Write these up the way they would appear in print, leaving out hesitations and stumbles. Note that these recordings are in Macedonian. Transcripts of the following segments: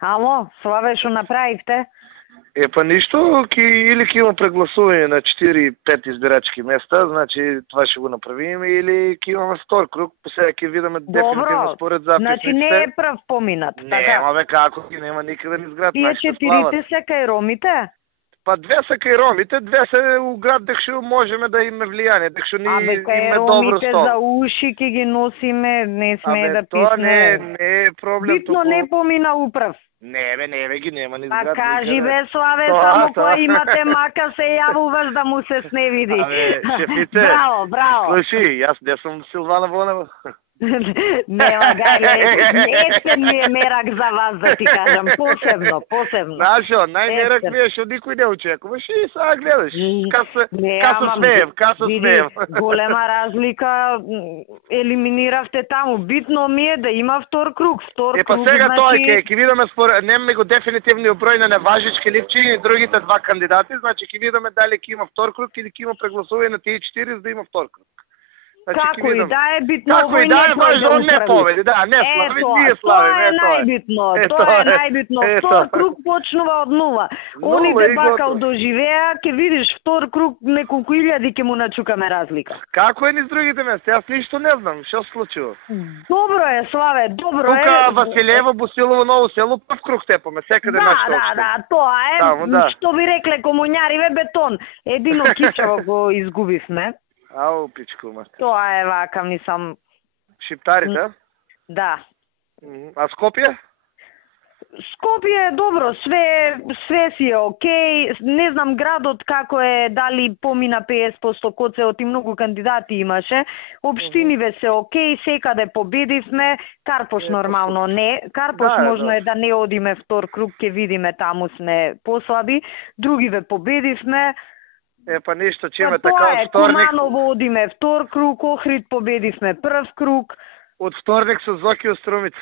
Ало, Славе, што направивте? Па ништо, или ќе има прегласување на 4-5 избирачки места, значи това ще го направим, или ќе имаме втор круг, сега ќе видиме дефинитивно според записниците. Значи не е прв поминат, така? Нема бе, како ги нема никаде ни зград. Тие 4 се кај ромите? Па 2 са кај ромите, 2 се у град, дек што можеме да име влијание, дек што ни име добро ромите стол. за уши ќе ги носиме, не сме да писне. Тоа не е проблем. Битно не помина управ. Не бе, ги нема ни зград. Па кажи бе, Славе, само кој имате мака се јавуваш да му се сневиди. Шефите, браво. Слушай, јас не сум Силвана Вонева. Нема гајле, естен ми е мерак за вас, да ти кажам, посебно. Нашо, најмерак ми е што никој не очекуваш и сега гледаш. Касо смеев. Голема разлика елиминиравте таму. Битно ми е да има втор круг. Па сега тоа ќе видиме немаме го дефинитивни број на Неважички, Липчи и другите два кандидати, значи ќе видиме дали ќе има втор круг или ќе има прегласување на тие 4 за да има втор круг. Како и да е битно, како и да е важно не победи, да, не слави, ние славиме, тоа е најбитно. Втор круг почнува од нула. Оните бакал доживеа, ќе видиш втор круг неколку илјади ќе му начукаме разлика. Како е низ другите места? Јас ништо не знам, што се случува? Добро е, Славе, добро е. Тука Василево, Босилово, Ново село, прв круг тепаме, секаде нашто опште. Да, тоа е, што би рекле комуњариве бетон. Едино Кичево го изгубивме. Ау, пичку, мате. Тоа е вака, мислам... Шиптарите? Да. А Скопје? Скопје е добро, све си е окей. Не знам градот како е, дали помина 50% коцеот и многу кандидати имаше. Обштиниве се окей, секаде победивме. Карпош нормално не. Карпош можно е да не одиме втор круг, ќе видиме, таму сме послаби. Другиве победивме. Па нешто, чеме така од вторник... Куманово одиме втор круг, Охрид победивме прв круг. Од вторник со Зоки Острумиц.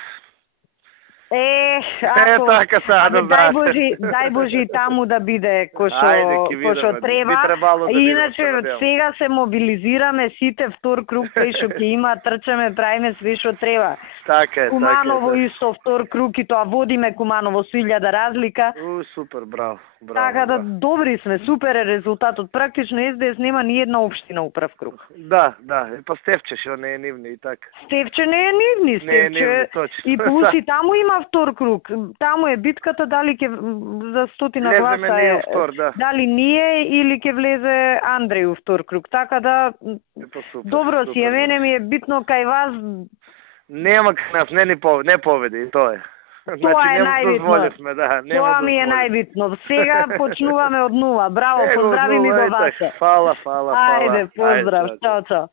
Така са, да дај Божи таму да биде кој што треба. Иначе сега се мобилизираме сите втор круг, кај што ќе има, трчаме, правиме све што треба. Така е. Куманово исто втор круг и тоа водиме Куманово со 1000 разлика. Супер, браво. Така да добри сме, супер е резултатот. Практично СДС нема ни една општина у прв круг. Да, па Стефче што не е нивни и така. Стефче не е нивни, Стефче. И плюс и таму има втор круг. Таму е битката дали ќе за 100 гласа е. Дали ние или ќе влезе Андреј у втор круг. Така да добро си е, мене ми е битно кај вас. Нема кај нас, не победи, и тоа е. Тоа е најбитно. Тоа ми е најбитно. Сега почнуваме од нула. Браво, поздрави ми до вас. Фала. Ајде, поздрав. Чао.